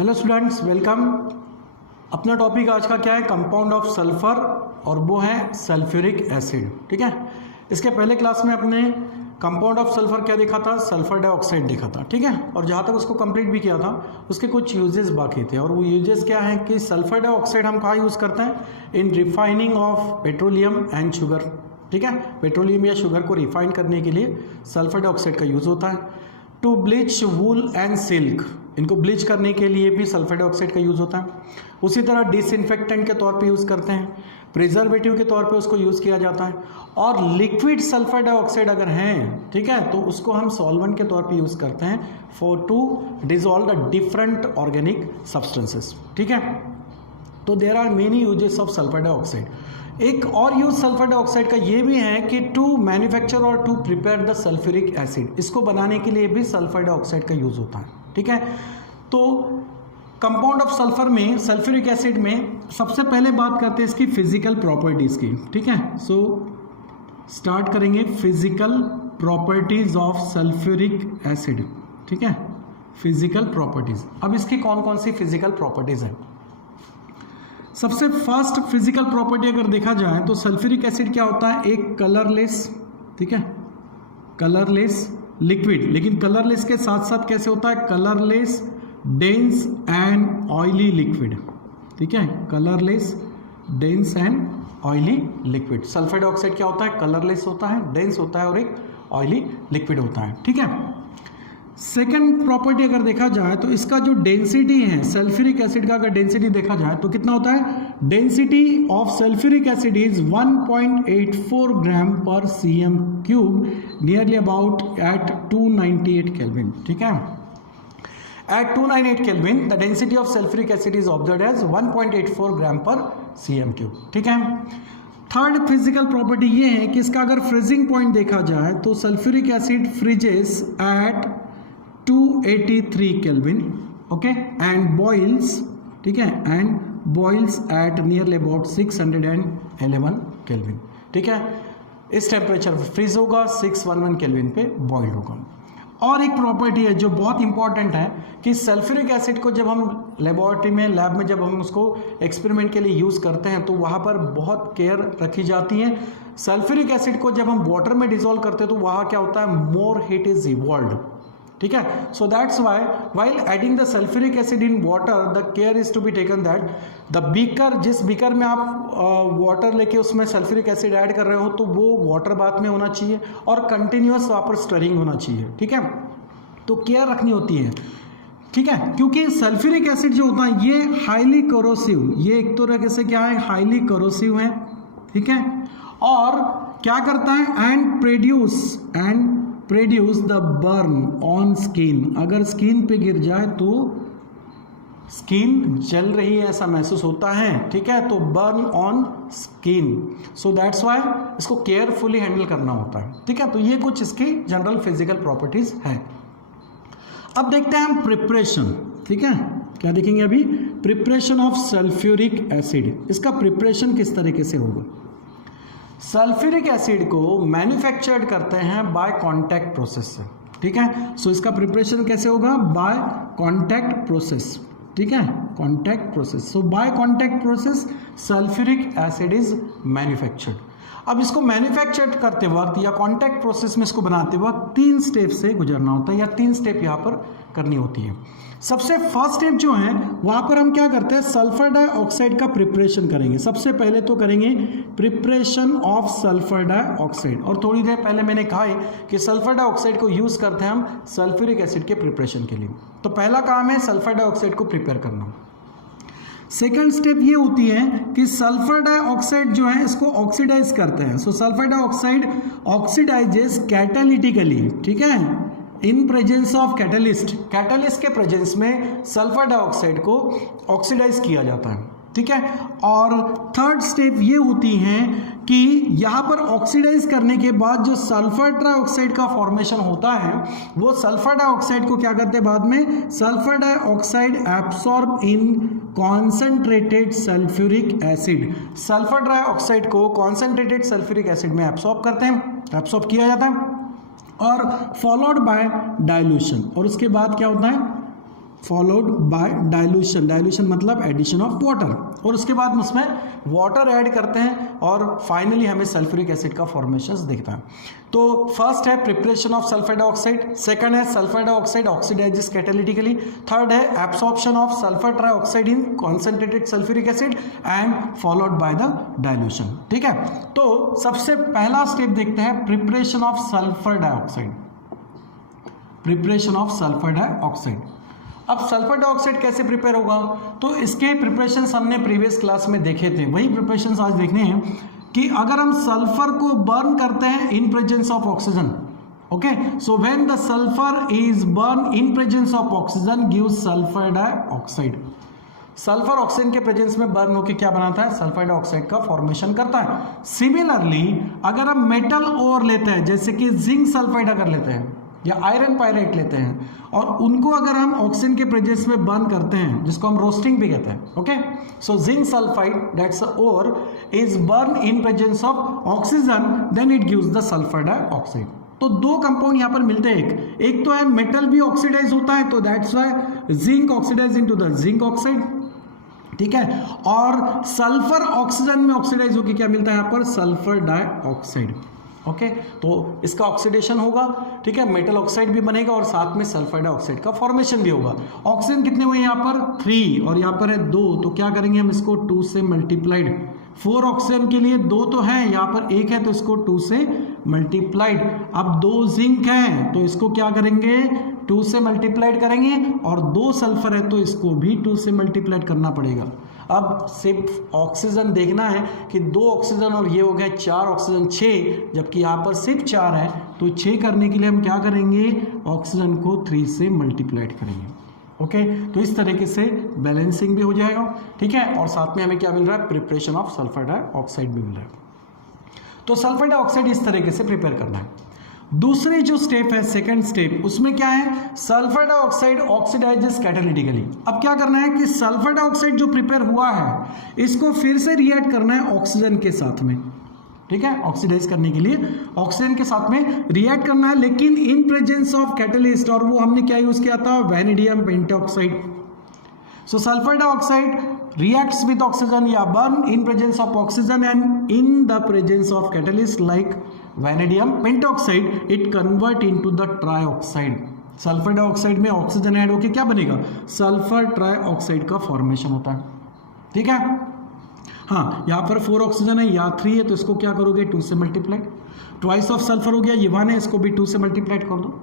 Hello students, welcome. अपना topic आज का क्या है? कंपाउंड ऑफ सल्फर, और वो है सल्फ्यूरिक एसिड। ठीक है, इसके पहले क्लास में अपने कंपाउंड ऑफ सल्फर क्या देखा था? सल्फर डाइऑक्साइड देखा था। ठीक है, और जहाँ तक उसको कंप्लीट भी किया था उसके कुछ यूजेस बाकी थे, और वो यूजेस क्या हैं कि सल्फर डाइऑक्साइड हम कहाँ यूज़ करते हैं? In refining of petroleum and sugar. ठीक है, पेट्रोलियम या शुगर को रिफाइन करने के लिए सल्फर डाइऑक्साइड का यूज़ होता है। To bleach wool and silk, इनको ब्लीच करने के लिए भी सल्फर डाइऑक्साइड का यूज़ होता है। उसी तरह डिसइंफेक्टेंट के तौर पे यूज़ करते हैं, प्रिजर्वेटिव के तौर पे उसको यूज़ किया जाता है, और लिक्विड सल्फर डाइऑक्साइड अगर हैं, ठीक है, तो उसको हम सॉल्वेंट के तौर पे यूज़ करते हैं for to dissolve the different organic substances. ठीक है, तो there are many uses of sulphur dioxide. एक और यूज सल्फर डाइऑक्साइड का ये भी है कि टू मैन्युफैक्चर और to prepare the sulphuric acid, इसको बनाने के लिए भी सल्फर डाइऑक्साइड का यूज होता है। ठीक है, तो कंपाउंड ऑफ सल्फर में, सल्फ्यूरिक एसिड में सबसे पहले बात करते हैं इसकी फिजिकल प्रॉपर्टीज की। ठीक है, सो स्टार्ट करेंगे physical properties of sulphuric acid. ठीक है, फिजिकल प्रॉपर्टीज। अब इसकी कौन कौन सी फिजिकल प्रॉपर्टीज हैं? सबसे फर्स्ट फिजिकल प्रॉपर्टी अगर देखा जाए तो सल्फ्यूरिक एसिड क्या होता है? एक कलरलेस, ठीक है, कलरलेस लिक्विड, लेकिन कलरलेस के साथ साथ कैसे होता है? Colourless, dense and oily liquid. ठीक है, colourless, dense and oily liquid. Sulphur dioxide क्या होता है? कलरलेस होता है, डेंस होता है और एक ऑयली लिक्विड होता है। ठीक है, सेकेंड प्रॉपर्टी अगर देखा जाए तो इसका जो डेंसिटी है सल्फ्यूरिक एसिड का, अगर डेंसिटी देखा जाए तो कितना होता है? Density of sulphuric acid is 1.84 gram per cm cube, nearly about at 298 kelvin. ठीक है, at 298 kelvin the density of sulphuric acid is observed as 1.84 gram per cm cube. ठीक है, थर्ड फिजिकल प्रॉपर्टी ये है कि इसका अगर फ्रीजिंग पॉइंट देखा जाए तो sulphuric acid freezes at 283 kelvin, okay, and boils, ठीक है, and boils at nearly about 611 kelvin. ठीक है, इस टेम्परेचर पर फ्रीज होगा, 611 केल्विन पे बॉइल्ड होगा। और एक प्रॉपर्टी है जो बहुत इंपॉर्टेंट है कि सल्फ्यूरिक एसिड को जब हम लेबोरेटरी में, लैब में जब हम उसको एक्सपेरिमेंट के लिए यूज़ करते हैं तो वहाँ पर बहुत केयर रखी जाती है। सल्फ्यूरिक एसिड को जब हम वाटर में डिजोल्व करते हैं तो वहाँ क्या होता है? More heat is evolved. ठीक है, so that's why while adding the sulphuric acid in water the care is to be taken that the beaker, जिस बीकर में आप वाटर लेके उसमें सल्फ्यूरिक एसिड ऐड कर रहे हो तो वो वाटर बाथ में होना चाहिए और कंटिन्यूअस वहाँ पर स्टरिंग होना चाहिए। ठीक है, तो केयर रखनी होती है। ठीक है, क्योंकि सल्फ्यूरिक एसिड जो होता है ये हाईली कोरोसिव, ये एक तो तरह से क्या है? हाईली कोरोसिव है। ठीक है, और क्या करता है? And produce the burn on skin, अगर स्किन पे गिर जाए तो स्किन जल रही है ऐसा महसूस होता है। ठीक है, तो burn on skin, so that's Y इसको केयरफुली हैंडल करना होता है। ठीक है, तो ये कुछ इसकी जनरल फिजिकल प्रॉपर्टीज है। अब देखते हैं हम प्रिपरेशन। ठीक है, क्या देखेंगे अभी? Preparation of sulphuric acid. इसका प्रिपरेशन किस तरीके से होगा? सल्फ्यूरिक एसिड को मैन्युफैक्चर्ड करते हैं बाय कांटेक्ट प्रोसेस से। ठीक है, सो इसका प्रिपरेशन कैसे होगा? By contact process. ठीक है, contact process. So by contact process sulphuric acid is manufactured. अब इसको मैन्युफैक्चर करते वक्त या कांटेक्ट प्रोसेस में इसको बनाते वक्त 3 स्टेप से गुजरना होता है, या 3 स्टेप यहाँ पर करनी होती है। सबसे फर्स्ट स्टेप जो है वहाँ पर हम क्या करते हैं? सल्फर डाइऑक्साइड का प्रिपरेशन करेंगे। सबसे पहले तो करेंगे प्रिपरेशन ऑफ सल्फर डाइऑक्साइड, और थोड़ी देर पहले मैंने कहा है कि सल्फर डाइऑक्साइड को यूज़ करते हैं हम सल्फ्यूरिक एसिड के प्रिपरेशन के लिए। तो पहला काम है सल्फर डाइऑक्साइड को प्रिपेयर करना। सेकंड स्टेप ये होती है कि सल्फर डाइऑक्साइड जो है इसको ऑक्सीडाइज करते हैं। सो सल्फर डाइऑक्साइड ऑक्सीडाइजेस कैटालिटिकली। ठीक है, इन प्रेजेंस ऑफ कैटलिस्ट, कैटलिस्ट के प्रेजेंस में सल्फर डाइऑक्साइड को ऑक्सीडाइज किया जाता है। ठीक है, और थर्ड स्टेप ये होती है कि यहाँ पर ऑक्सीडाइज करने के बाद जो सल्फर डाइऑक्साइड का फॉर्मेशन होता है वो सल्फर डाइऑक्साइड को क्या करते हैं बाद में? सल्फर डाइऑक्साइड एब्सॉर्ब इन concentrated sulphuric acid. Sulphur dioxide को कॉन्सेंट्रेटेड सल्फ्यूरिक एसिड में एब्सॉर्ब करते हैं, एब्सॉर्ब किया जाता है, और फॉलोड बाय डाइल्यूशन। और उसके बाद क्या होता है? फॉलोड बाय डाइल्यूशन, डाइल्यूशन मतलब एडिशन ऑफ वाटर, और उसके बाद उसमें वाटर ऐड करते हैं और फाइनली हमें सल्फ्यूरिक एसिड का फॉर्मेशन दिखता है। तो फर्स्ट है preparation of sulphur dioxide, second है सल्फर डाइऑक्साइड ऑक्सीडाइजेस कैटालिटिकली, थर्ड है absorption of sulphur trioxide in concentrated sulphuric acid and followed by the dilution. ठीक है, तो सबसे पहला स्टेप देखते हैं preparation of sulphur dioxide, preparation of sulphur dioxide. अब सल्फर डाइऑक्साइड कैसे प्रिपेयर होगा, तो इसके प्रिपरेशन हमने प्रीवियस क्लास में देखे थे, वही प्रिपरेशन आज देखने हैं कि अगर हम सल्फर को बर्न करते हैं इन presence of oxygen, okay, so when the sulphur is burn in presence of oxygen gives sulphur dioxide. Sulphur oxygen के प्रेजेंस में बर्न होकर क्या बनाता है, सल्फर डाइऑक्साइड का फॉर्मेशन करता है। सिमिलरली अगर हम मेटल ओर लेते हैं, जैसे कि जिंक सल्फाइड अगर लेते हैं या आयरन पायरेट लेते हैं और उनको अगर हम ऑक्सीजन के प्रेजेंस में बर्न करते हैं, जिसको हम रोस्टिंग भी कहते हैं, okay, so zinc sulphide that's ore is burn in presence of oxygen, then it gives the sulphur dioxide. तो दो कंपाउंड यहां पर मिलते हैं, एक तो है मेटल भी ऑक्सीडाइज होता है, तो that's why zinc oxidise into the zinc oxide, ठीक है, और सल्फर ऑक्सीजन में ऑक्सीडाइज होकर क्या मिलता है यहां पर, सल्फर डाइऑक्साइड। ओके, तो इसका ऑक्सीडेशन होगा, ठीक है, मेटल ऑक्साइड भी बनेगा और साथ में सल्फर डाइऑक्साइड का फॉर्मेशन भी होगा। ऑक्सीजन कितने हुए यहाँ पर 3 और यहाँ पर है 2, तो क्या करेंगे हम इसको 2 से मल्टीप्लाइड, 4 ऑक्सीजन के लिए 2 तो है, यहाँ पर 1 है तो इसको 2 से मल्टीप्लाइड। अब 2 जिंक है तो इसको क्या करेंगे 2 से मल्टीप्लाइड करेंगे, और 2 सल्फर है तो इसको भी 2 से मल्टीप्लाइड करना पड़ेगा। अब सिर्फ ऑक्सीजन देखना है कि 2 ऑक्सीजन और ये हो गया 4 ऑक्सीजन 6, जबकि यहाँ पर सिर्फ 4 है, तो 6 करने के लिए हम क्या करेंगे, ऑक्सीजन को 3 से मल्टीप्लाइड करेंगे। ओके, तो इस तरीके से बैलेंसिंग भी हो जाएगा, ठीक है, और साथ में हमें क्या मिल रहा है, प्रिपरेशन ऑफ सल्फर डाइऑक्साइड भी मिल रहा है। तो सल्फर डाइऑक्साइड इस तरीके से प्रिपेयर करना है। दूसरी जो स्टेप है, सेकंड स्टेप, उसमें क्या है, सल्फर डाइऑक्साइड ऑक्सीडाइजेस कैटालिटिकली। अब क्या करना है कि सल्फर डाइऑक्साइड जो प्रिपेयर हुआ है इसको फिर से रिएक्ट करना है ऑक्सीजन के साथ में, ठीक है, ऑक्सीडाइज करने के लिए ऑक्सीजन के साथ में रिएक्ट करना है, लेकिन इन प्रेजेंस ऑफ कैटलिस्ट, और वो हमने क्या यूज किया था, vanadium pentoxide. So sulfur dioxide reacts with oxygen या burn in presence of oxygen and in the presence of catalyst like vanadium pentoxide it convert into the trioxide। Sulphur dioxide में oxygen add होके क्या बनेगा, sulphur trioxide का formation होता है, ठीक है। हाँ, यहाँ पर 4 ऑक्सीजन है, यहाँ 3 है, तो इसको क्या करोगे 2 से मल्टीप्लाइड, ट्वाइस ऑफ सल्फर हो गया, ये 1 है, इसको भी 2 से मल्टीप्लाइड कर दो।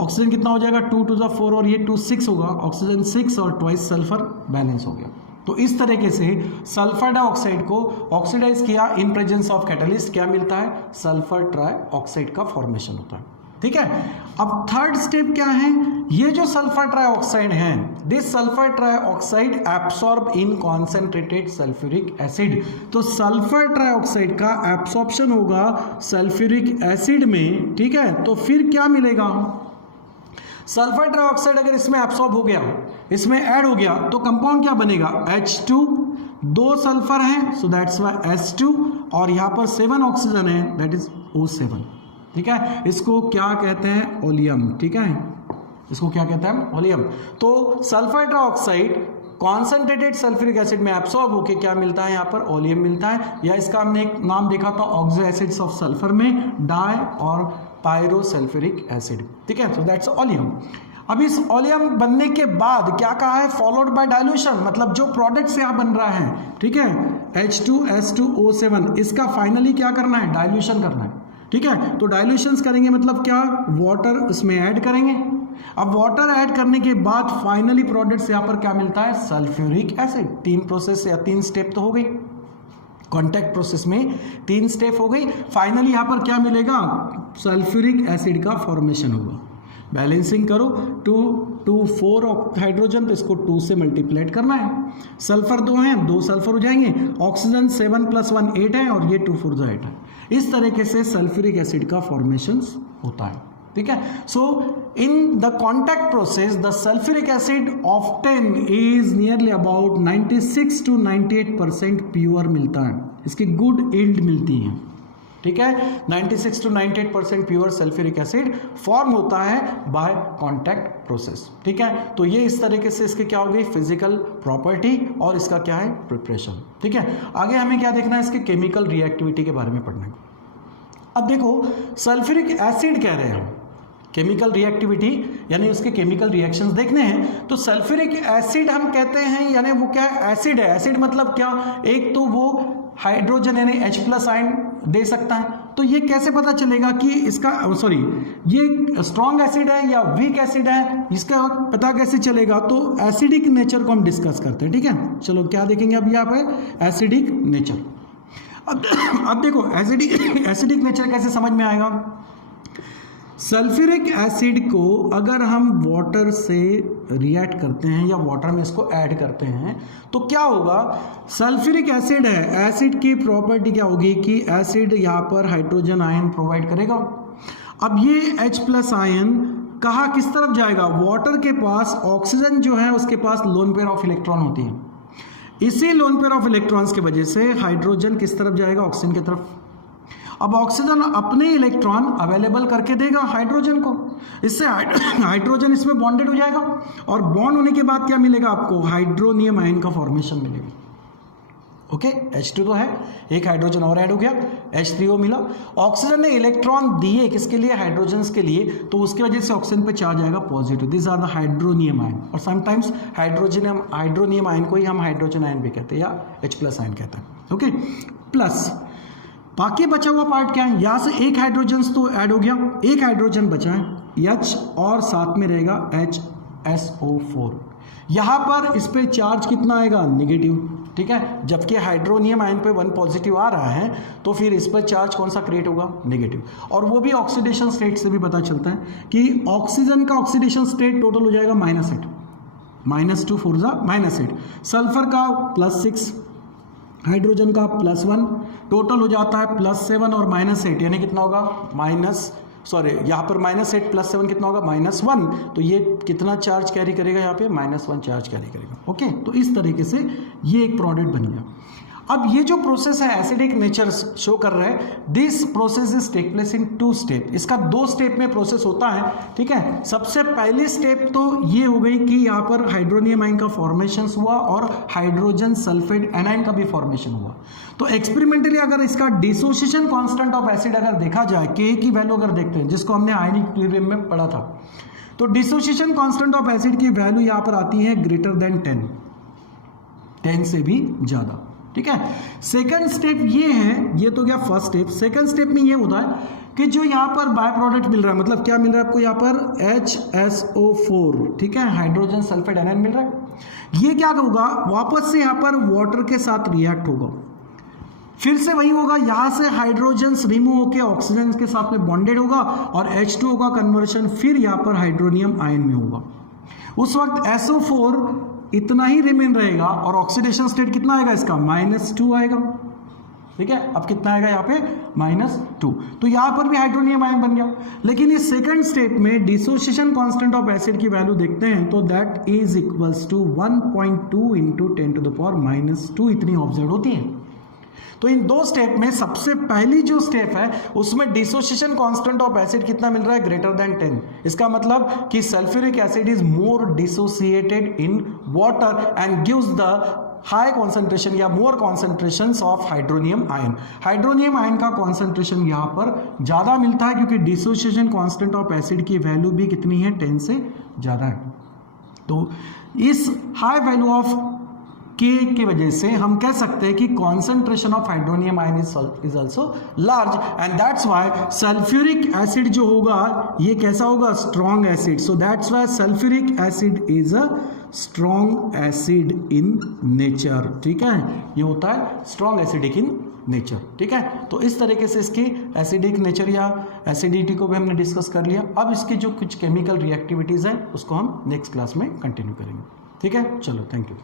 ऑक्सीजन कितना हो जाएगा, 2 × 4 और ये 2 6 होगा, ऑक्सीजन 6 और ट्वाइस सल्फर बैलेंस हो गया। तो इस तरीके से सल्फर डाइऑक्साइड को ऑक्सीडाइज किया इन प्रेजेंस ऑफ कैटलिस्ट, क्या मिलता है, सल्फर ट्राइऑक्साइड का फॉर्मेशन होता है, ठीक है। अब थर्ड स्टेप क्या है, ये जो सल्फर ट्राइऑक्साइड है, this sulphur trioxide absorb in concentrated sulphuric acid. तो सल्फर ट्राइऑक्साइड का एब्सॉर्प्शन होगा सल्फ्यूरिक एसिड में, ठीक है। तो फिर क्या मिलेगा, सल्फर ट्राइऑक्साइड अगर इसमें एब्सॉर्ब हो गया, इसमें ऐड हो गया, तो कंपाउंड क्या बनेगा, H2, 2 सल्फर है, सो दैट्स वाई H2, और यहाँ पर 7 ऑक्सीजन है, दैट इज O7, ठीक है। इसको क्या कहते हैं, ओलियम, ठीक है, इसको क्या कहते हैं, ओलियम। तो sulphur trioxide concentrated sulphuric acid में एब्सॉर्ब होके क्या मिलता है, यहाँ पर ओलियम मिलता है, या इसका हमने एक नाम देखा था ऑक्सो एसिड्स ऑफ सल्फर में, डाई और पायरोसल्फ्यूरिक एसिड, ठीक है, सो दैट्स ओलियम। अब इस ओलियम बनने के बाद क्या कहा है, फॉलोड बाय डाइल्यूशन, मतलब जो प्रोडक्ट से यहाँ बन रहा है, ठीक है, H2S2O7, इसका फाइनली क्या करना है, डाइल्यूशन करना है, ठीक है। तो डाइल्यूशंस करेंगे मतलब क्या, वाटर इसमें ऐड करेंगे। अब वाटर ऐड करने के बाद फाइनली प्रोडक्ट यहाँ पर क्या मिलता है, सल्फ्यूरिक एसिड। 3 प्रोसेस या 3 स्टेप तो हो गई, कॉन्टैक्ट प्रोसेस में 3 स्टेप हो गई। फाइनली यहाँ पर क्या मिलेगा, सल्फ्यूरिक एसिड का फॉर्मेशन होगा। बैलेंसिंग करो, 2 4 हाइड्रोजन, तो इसको 2 से मल्टीप्लाइड करना है। सल्फर 2 हैं, 2 सल्फर हो जाएंगे, ऑक्सीजन 7 + 1 8 है, और ये 2 4 8 है। इस तरीके से सल्फ्यूरिक एसिड का फॉर्मेशन होता है, ठीक है। So in the contact process the sulphuric acid often is nearly about 96 to 98% pure मिलता है, इसकी गुड यील्ड मिलती है, ठीक ठीक है। 96 to 98% pure sulphuric acid form होता है बाय कांटेक्ट प्रोसेस, ठीक है। तो ये इस तरीके से इसकी क्या हो गई फिजिकल प्रॉपर्टी और इसका क्या है प्रिपरेशन, ठीक है। आगे हमें क्या देखना है, इसके केमिकल रिएक्टिविटी के बारे में पढ़ना है। अब देखो सल्फ्यूरिक एसिड कह रहे हैं हम, केमिकल रिएक्टिविटी यानी उसके केमिकल रिएक्शंस देखने हैं। तो सल्फ्यूरिक एसिड हम कहते हैं यानी वो क्या एसिड है। एसिड मतलब क्या, एक तो वो हाइड्रोजन यानी H+ आयन दे सकता है। तो ये कैसे पता चलेगा कि इसका ये स्ट्रॉन्ग एसिड है या वीक एसिड है, इसका पता कैसे चलेगा। तो एसिडिक नेचर को हम डिस्कस करते हैं, ठीक है। चलो क्या देखेंगे अब यहाँ पे एसिडिक नेचर। अब देखो एसिडिक नेचर कैसे समझ में आएगा। सल्फ्यूरिक एसिड को अगर हम वाटर से रिएक्ट करते हैं या वाटर में इसको ऐड करते हैं तो क्या होगा, सल्फ्यूरिक एसिड है, एसिड की प्रॉपर्टी क्या होगी कि एसिड यहाँ पर हाइड्रोजन आयन प्रोवाइड करेगा। अब ये H+ आयन कहाँ किस तरफ जाएगा, वाटर के पास ऑक्सीजन जो है उसके पास लोन पेयर ऑफ इलेक्ट्रॉन होती है। इसी लोन पेयर ऑफ इलेक्ट्रॉन्स की वजह से हाइड्रोजन किस तरफ जाएगा, ऑक्सीजन की तरफ। अब ऑक्सीजन अपने इलेक्ट्रॉन अवेलेबल करके देगा हाइड्रोजन को, इससे हाइड्रोजन इसमें बॉन्डेड हो जाएगा और बॉन्ड होने के बाद क्या मिलेगा आपको, हाइड्रोनियम आयन का फॉर्मेशन मिलेगा। ओके, H2 तो है, एक हाइड्रोजन और ऐड हो गया, H3O मिला। ऑक्सीजन ने इलेक्ट्रॉन दिए किसके लिए, हाइड्रोजन के लिए, तो उसकी वजह से ऑक्सीजन पे चार्ज आएगा positive. This are the hydronium ion. और समटाइम्स हाइड्रोनियम आयन को ही हम हाइड्रोजन आयन भी कहते हैं या H+ आयन कहते हैं। ओके, प्लस बाकी बचा हुआ पार्ट क्या है, यहाँ से एक हाइड्रोजन तो ऐड हो गया, एक हाइड्रोजन बचा है H और साथ में रहेगा HSO4। यहाँ पर इस पे चार्ज कितना आएगा, नेगेटिव, ठीक है। जबकि हाइड्रोनियम आयन पे 1 पॉजिटिव आ रहा है तो फिर इस पर चार्ज कौन सा क्रिएट होगा, नेगेटिव। और वो भी ऑक्सीडेशन स्टेट से भी पता चलता है कि ऑक्सीजन का ऑक्सीडेशन स्टेट टोटल हो जाएगा -8, -2 4 -8, सल्फर का +6, हाइड्रोजन का +1, टोटल हो जाता है +7 और -8, यानी कितना होगा यहाँ पर -8 + 7 कितना होगा, -1। तो ये कितना चार्ज कैरी करेगा, यहाँ पे -1 चार्ज कैरी करेगा। ओके, तो इस तरीके से ये एक प्रोडक्ट बन गया। अब ये जो प्रोसेस है एसिडिक नेचर शो कर रहा है, this process is take place in 2 step. इसका 2 स्टेप में प्रोसेस होता है, ठीक है। सबसे पहली स्टेप तो ये हो गई कि यहाँ पर हाइड्रोनियम आयन का फॉर्मेशन हुआ और हाइड्रोजन सल्फेट एनायन का भी फॉर्मेशन हुआ। तो एक्सपेरिमेंटली अगर इसका डिसोसिएशन कांस्टेंट ऑफ एसिड अगर देखा जाए, के की वैल्यू अगर देखते हैं जिसको हमने आयनिक इक्विलिब्रियम में पढ़ा था, तो डिसोसिएशन कांस्टेंट ऑफ एसिड की वैल्यू यहाँ पर आती है > 10 से भी ज़्यादा, ठीक है। सेकंड स्टेप ये है, ये तो क्या फर्स्ट स्टेप। सेकंड स्टेप में ये होता है कि जो यहाँ पर बाय प्रोडक्ट मिल रहा है, मतलब क्या मिल रहा है आपको, यहाँ पर HSO4, ठीक है, हाइड्रोजन सल्फेट आयन मिल रहा है। ये क्या होगा, वापस से यहाँ पर वाटर के साथ रिएक्ट होगा, फिर से वही होगा, यहाँ से हाइड्रोजन रिमूव होकर ऑक्सीजन के साथ में बॉन्डेड होगा और H2O का कन्वर्शन फिर यहाँ पर हाइड्रोनियम आयन में होगा। उस वक्त SO4 इतना ही रिमेन रहेगा और ऑक्सीडेशन स्टेट कितना आएगा इसका, -2 आएगा, ठीक है। अब कितना आएगा यहाँ पे, -2। तो यहाँ पर भी हाइड्रोनियम आयन बन गया। लेकिन इस सेकंड स्टेप में डिसोसिएशन कांस्टेंट ऑफ एसिड की वैल्यू देखते हैं तो दैट इज इक्वल्स टू 1.2 × 10⁻⁻2 इतनी ऑब्जर्व होती है। तो इन 2 स्टेप में सबसे पहली जो स्टेप है उसमें डिसोसिएशन कांस्टेंट ऑफ एसिड कितना मिल रहा है, >10। इसका मतलब कि sulphuric acid is more dissociated in water and gives the high concentration या more concentration of hydronium ion. Hydronium ion का कॉन्सेंट्रेशन यहाँ पर ज़्यादा मिलता है क्योंकि डिसोसिएशन कांस्टेंट ऑफ एसिड की वैल्यू भी कितनी है, 10 से ज़्यादा है। तो इस हाई वैल्यू ऑफ के की वजह से हम कह सकते हैं कि concentration of hydronium ion is also large and that's why sulphuric acid जो होगा ये कैसा होगा, strong acid. So that's why sulphuric acid is a strong acid in nature, ठीक है। ये होता है स्ट्रॉन्ग एसिडिक इन नेचर, ठीक है। तो इस तरीके से इसकी एसिडिक नेचर या एसिडिटी को भी हमने डिस्कस कर लिया। अब इसकी जो कुछ केमिकल रिएक्टिविटीज़ हैं उसको हम नेक्स्ट क्लास में कंटिन्यू करेंगे, ठीक है। चलो, थैंक यू।